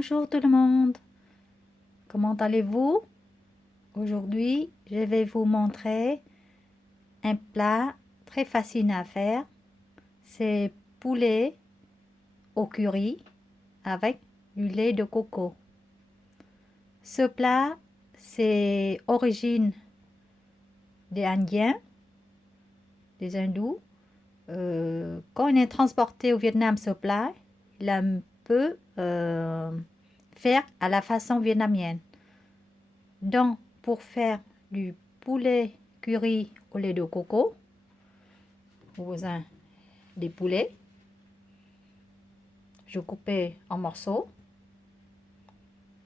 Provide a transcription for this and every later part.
Bonjour tout le monde, comment allez-vous? Aujourd'hui, je vais vous montrer un plat très facile à faire. C'est poulet au curry avec du lait de coco. Ce plat, c'est origine des Indiens, des hindous. Quand on est transporté au Vietnam, ce plat, il est un peu faire à la façon vietnamienne. Donc, pour faire du poulet curry au lait de coco, vous avez des poulets. Je coupe en morceaux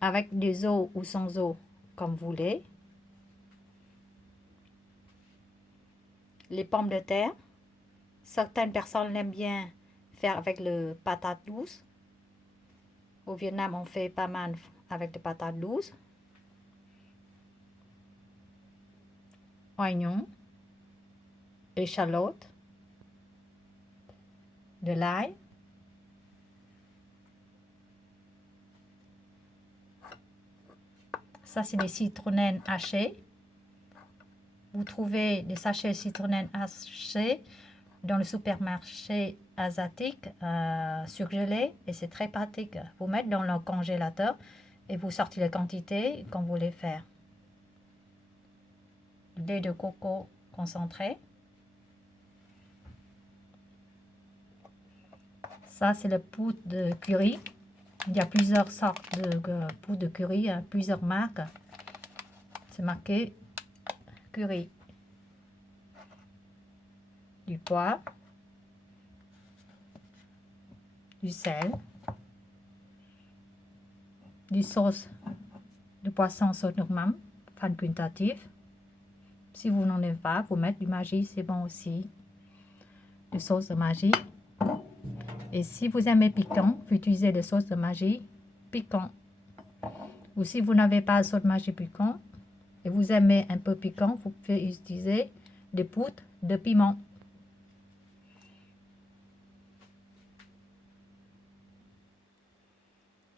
avec des os ou sans os, comme vous voulez. Les pommes de terre. Certaines personnes l'aiment bien faire avec le patate douce. Au Vietnam, on fait pas mal avec des patates douces. Oignons, échalotes, de l'ail, ça c'est des citronnelles hachées. Vous trouvez des sachets de citronnelles hachées dans le supermarché asiatique surgelé et c'est très pratique. Vous mettez dans le congélateur et vous sortez la quantité qu'on voulait faire. Lait de coco concentré. Ça, c'est le poudre de curry. Il y a plusieurs sortes de poudre de curry, plusieurs marques. C'est marqué curry. Du poivre. Du sel. Du sauce de poisson sauce normale, facultatif. Si vous n'en avez pas, vous mettez du maggi, c'est bon aussi. De sauce de maggi. Et si vous aimez piquant, vous utilisez de sauce de maggi piquant. Ou si vous n'avez pas de sauce de maggi piquant et vous aimez un peu piquant, vous pouvez utiliser des poudres de piment.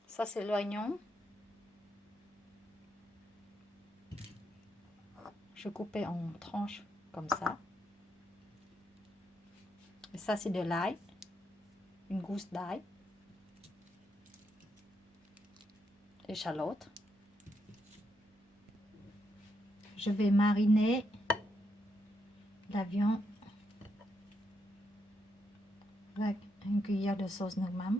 Ça c'est l'oignon. Je coupe en tranches comme ça. Et ça c'est de l'ail. Une gousse d'ail. Échalote. Je vais mariner la viande avec une cuillère de sauce normale.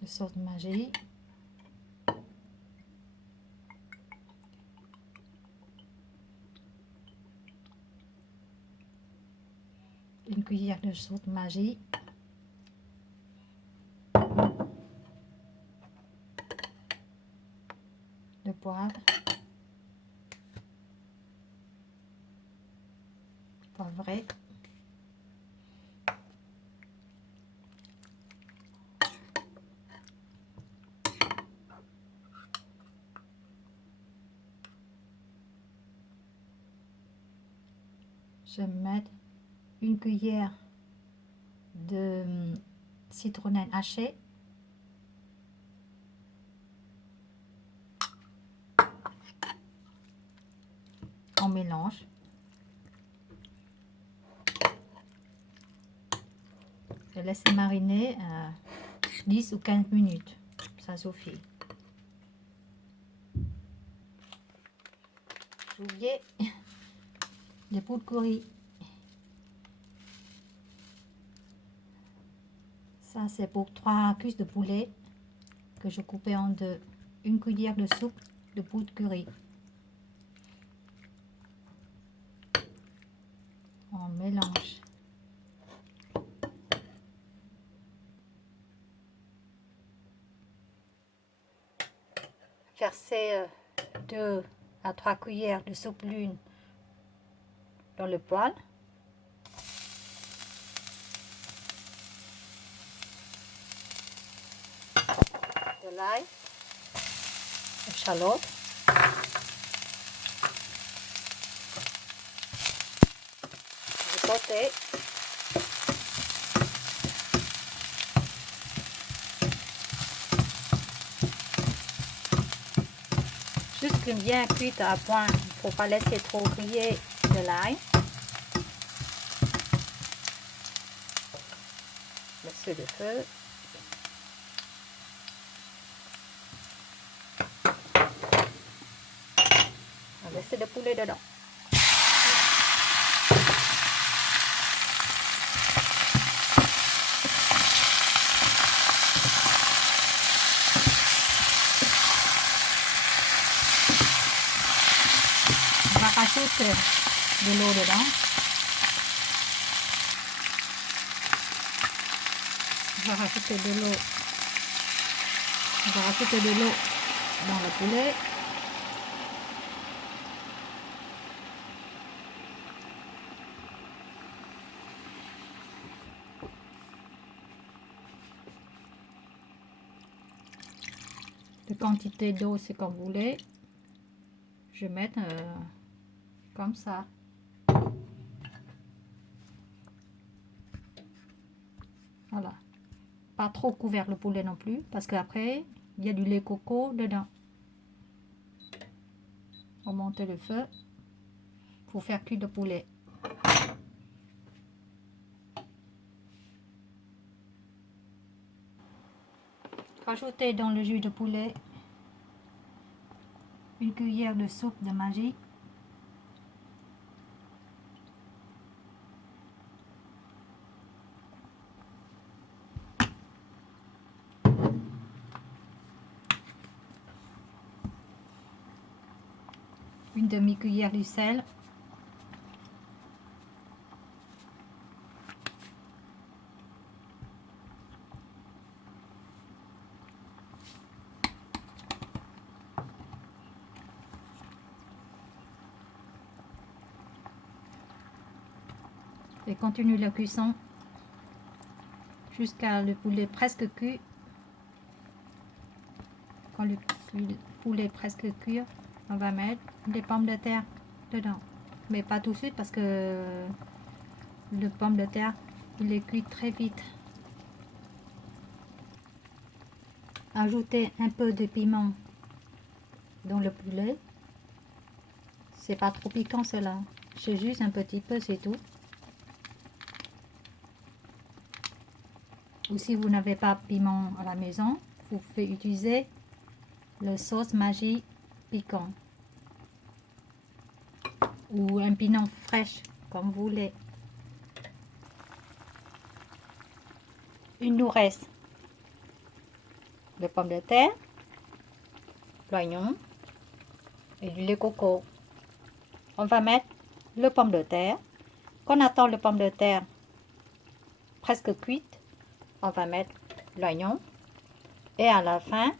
De sauce de maggi. Une cuillère de sauce de maggi. De poivre. Poivré. Je vais mettre une cuillère de citronnelle hachée. On mélange. Je laisse mariner 10 ou 15 minutes. Ça suffit. J'ai oublié les poudres curry. Ça c'est pour 3 cuisses de poulet que je coupais en deux. Une cuillère de soupe de poudre curry. On mélange. Verser 2 à 3 cuillères de soupe lune dans le poêle. De l'ail, échalote, côté. Juste bien cuite à point, il ne faut pas laisser trop griller de l'ail. Baissez le feu. On va laisser le poulet dedans. On va rajouter de l'eau dedans. On va rajouter de l'eau. On va rajouter de l'eau dans le poulet. La quantité d'eau, c'est comme vous voulez. Je vais mettre comme ça. Voilà. Pas trop couvert le poulet non plus, parce qu'après, il y a du lait coco dedans. On monte le feu pour faire cuire le poulet. Rajoutez dans le jus de poulet une cuillère de soupe de Maggi. Une demi-cuillère de sel. Et continue la cuisson jusqu'à le poulet presque cuit. Quand le poulet est presque cuit, on va mettre des pommes de terre dedans. Mais pas tout de suite parce que le pomme de terre, il est cuit très vite. Ajoutez un peu de piment dans le poulet. C'est pas trop piquant cela. C'est juste un petit peu, c'est tout. Ou si vous n'avez pas de piment à la maison, vous pouvez utiliser la sauce Maggi piquant. Ou un piment fraîche, comme vous voulez. Il nous reste les pommes de terre, l'oignon et du lait coco. On va mettre le pomme de terre. Quand on attend le pomme de terre presque cuite, on va mettre l'oignon. Et à la fin,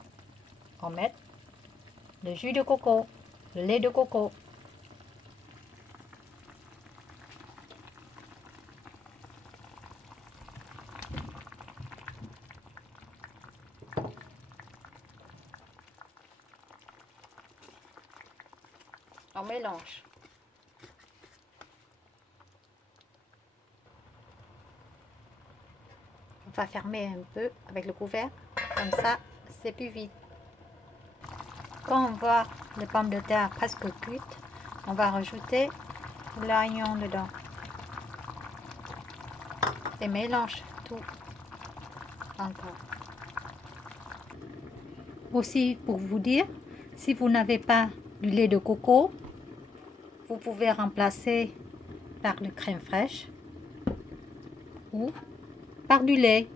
on met le jus de coco, le lait de coco. On mélange. On va fermer un peu avec le couvert, comme ça c'est plus vite. Quand on voit les pommes de terre presque cuites, on va rajouter l'oignon dedans. Et mélange tout encore. Aussi pour vous dire, si vous n'avez pas du lait de coco, vous pouvez remplacer par de crème fraîche ou par du lait.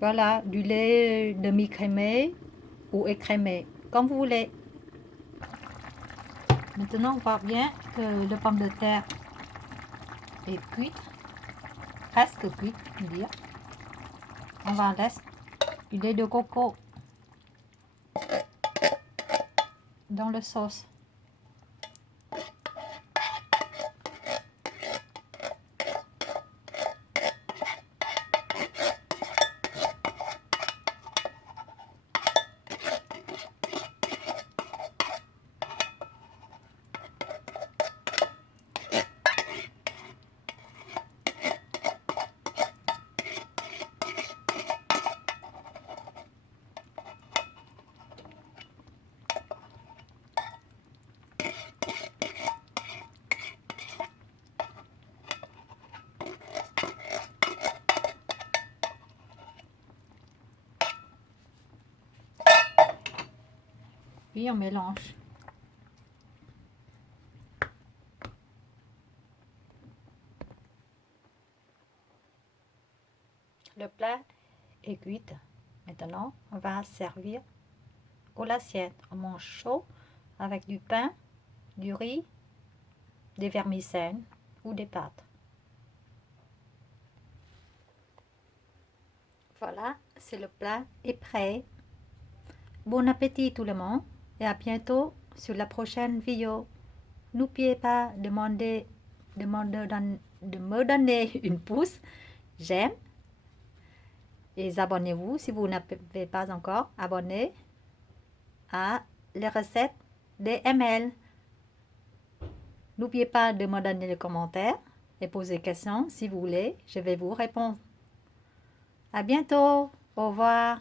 Voilà, du lait demi-crémé ou écrémé, comme vous voulez. Maintenant, on voit bien que la pomme de terre est cuite, presque cuite, je veux dire. On va laisser du lait de coco dans la sauce. puis on mélange. Le plat est cuit. Maintenant, on va servir au l'assiette. On mange chaud avec du pain, du riz, des vermicelles ou des pâtes. Voilà, c'est le plat est prêt. Bon appétit tout le monde et à bientôt sur la prochaine vidéo. N'oubliez pas de me donner une pouce, j'aime et abonnez-vous si vous n'avez pas encore abonné à les recettes des ML. N'oubliez pas de me donner des commentaires et poser des questions si vous voulez. Je vais vous répondre. À bientôt. Au revoir.